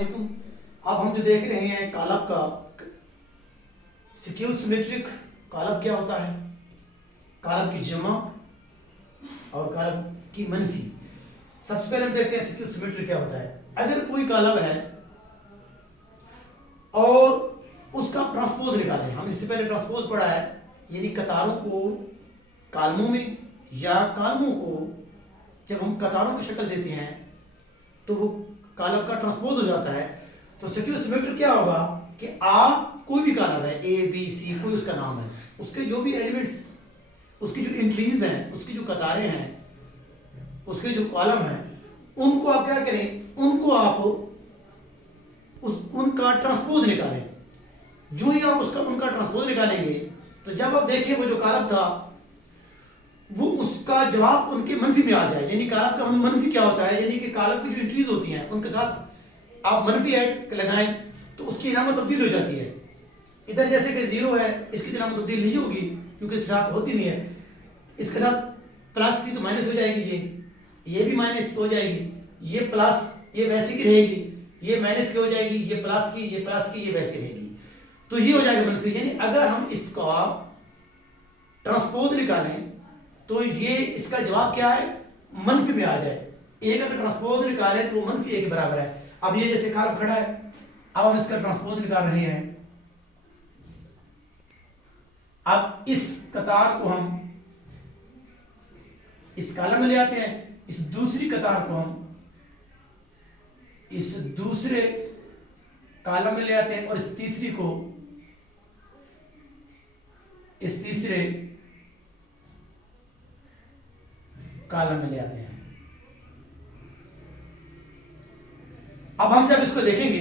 वालेकुम। अब हम जो देख रहे हैं कॉलम का सिक्योर सिमेट्रिक कॉलम क्या होता है, कॉलम की जमा और कॉलम की मनफी। सबसे पहले हम देखते हैं सिक्योर सिमेट्रिक क्या होता है। अगर कोई कॉलम है और उसका ट्रांसपोज निकालें, हम इससे पहले ट्रांसपोज पढ़ा है, यानी कतारों को कॉलमों में या कॉलमों को जब हम कतारों की शक्ल देते हैं तो वो कॉलम का ट्रांसपोज हो जाता है। तो सिक्योर सिमेट्रिक क्या होगा कि आप कोई भी कॉलम है ए बी सी, कोई उसका नाम है, उसके जो भी एलिमेंट्स, उसकी जो एंट्रीज हैं, उसकी जो कतारें हैं, उसके जो कॉलम हैं, उनको आप क्या करें, उनको आप उनका ट्रांसपोज निकालें। जो ही आप उनका ट्रांसपोज निकालेंगे तो जब आप देखें वो जो कॉलम था वो उसका जवाब उनके मनफी में आ जाए। यानी कॉलम का मनफी क्या होता है, यानी कि कॉलम की जो एंट्रीज होती हैं उनके साथ आप मनफी ऐड लगाएं तो उसकी इलामत तब्दील हो जाती है। इधर जैसे कि 0 है, इसकी इलामत तब्दील नहीं होगी क्योंकि इसके साथ होती नहीं है। इसके साथ प्लस थी तो माइनस हो जाएगी, ये भी माइनस हो जाएगी, ये प्लस, ये वैसे की रहेगी, ये माइनस की हो जाएगी, ये प्लस की, ये प्लस की, ये वैसे रहेगी। तो ये हो जाएगा मनफी। यानी अगर हम इसका ट्रांसपोज निकालें तो ये इसका जवाब क्या है, मनफी में आ जाए। एक अगर ट्रांसपोज निकालें तो मनफी 1 के बराबर है। अब ये जैसे कॉलम खड़ा है, अब हम इसका ट्रांसपोज निकाल रहे हैं। अब इस कतार को हम इस कॉलम में ले आते हैं, इस दूसरी कतार को हम इस दूसरे कॉलम में ले आते हैं और इस तीसरी को इस तीसरे कॉलम में ले आते हैं। अब हम जब इसको देखेंगे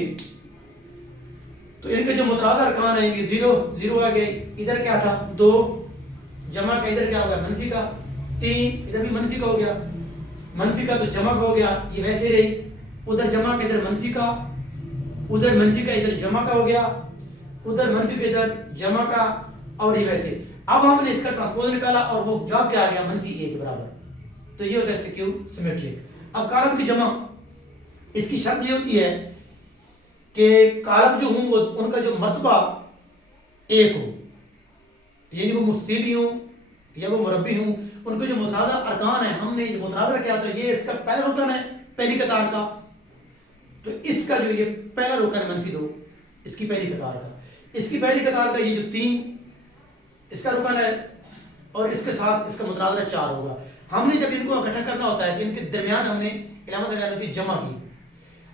तो इनके जो मुतरादा अरकान आएंगे 0 0 आ गए, इधर क्या था 2 जमा का, इधर क्या हो गया मनफी का 3, इधर भी मनफी का हो गया, मनफी का तो जमा का हो गया, ये वैसे रही, उधर जमा का इधर मनफी का, उधर मनफी का इधर जमा का हो गया, उधर मनफी का इधर जमा का, और ये वैसे। अब हमने इसका ट्रांसपोज निकाला और वो जवाब क्या आ गया, मनफी 1 के बराबर। तो ये होता है सिक्योर सिमेट्रिक। अब कॉलम की जमा, इसकी शर्त ये होती है कि कॉलम जो हों वो उनका जो मर्तबा 1 हो, यानी वो मुस्ततिल हो या वो मुरब्बी हो, उनके जो मुतनाज़ा अरकान है, हमने जो मुतनाज़ा क्या होता है, ये इसका पहला रुकन है पहली कतार का, तो इसका जो ये पहला रुकन है मनफी 2 इसकी पहली कतार का, इसकी पहली कतार का ये जो 3 इसका रुकन है और इसके साथ इसका मुतनाज़ा 4 होगा। हमने जब इनको इकट्ठा करना होता है तो इनके दरमियान हमने इलामत लगानी होती है जमा की।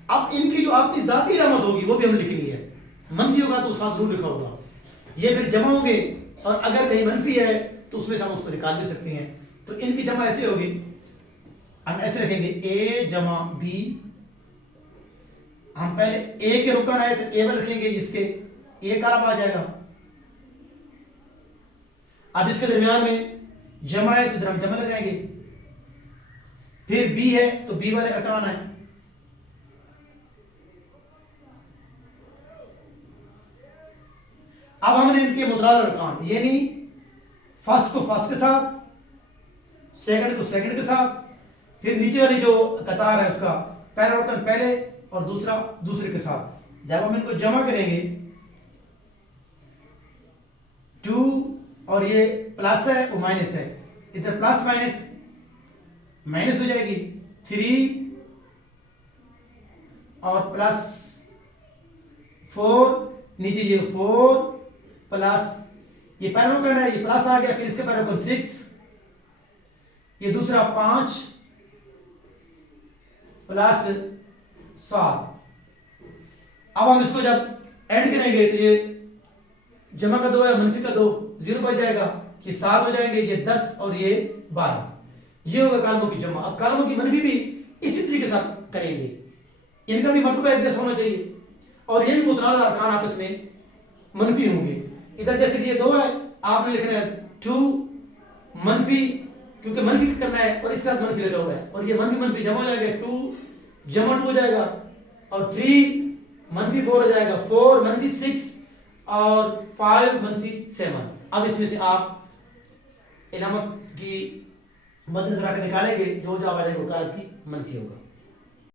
अब इनकी जो अपनी जाती इलामत होगी वो भी हम लिखनी है, मनफी होगा तो साथ जरूर लिखा होगा, ये फिर जमा होंगे और अगर कहीं मनफी है तो उसमें से हम उसको निकाल भी सकते हैं। तो इनकी जमा ऐसे होगी, हम ऐसे रखेंगे a जमा b, हम पहले a के रुकन आए तो a1 रखेंगे, जिसके a कॉलम आ जाएगा। अब इसके दरमियान में जमा है तो इधर हम जमा लगाएंगे, फिर b है तो b वाले अरकान है, अब हमने इनके मुतराद अरकान यानी फर्स्ट को फर्स्ट के साथ, सेकंड को सेकंड के साथ, फिर नीचे वाली जो कतार है उसका पहला रुकन पहले और दूसरा दूसरे के साथ। जब हम इनको जमा करेंगे 2 और ये प्लस है वो माइनस है, इधर प्लस माइनस माइनस हो जाएगी, 3 और प्लस 4, नीचे ये 4 प्लस ये पहला रुकन है, ये प्लस आ गया, फिर इसके पहला रुकन 6, ये दूसरा 5 प्लस 7। अब हम इसको जब ऐड करेंगे तो ये जमा का 2 है, मनफी का 2, 0 बच जाएगा, ये 7 हो जाएंगे, ये 10 और ये 12। ये होगा कॉलमों की जमा। अब कॉलमों की मनफी भी इसी तरीके से करेंगे, इनका भी मर्तबा एक जैसा होना चाहिए और ये भी मुतनाज़ अरकान आपस में मनफी होंगे। इधर जैसे कि ये 2 है, आपने लिखना है 2 मनफी, क्योंकि मनफी करना है और इसका मनफी लगा हुआ है, और ये मनफी मनफी जमा हो जाएगा, 2 जमा 2 हो जाएगा, और 3 मनफी 4 हो जाएगा, 4 मनफी 6 और 5 मनफी 7। अब इसमें से आप इलामत की मदद रख निकालेंगे, जो जवाब आ जाएगा वो कॉलम की मनफी होगा।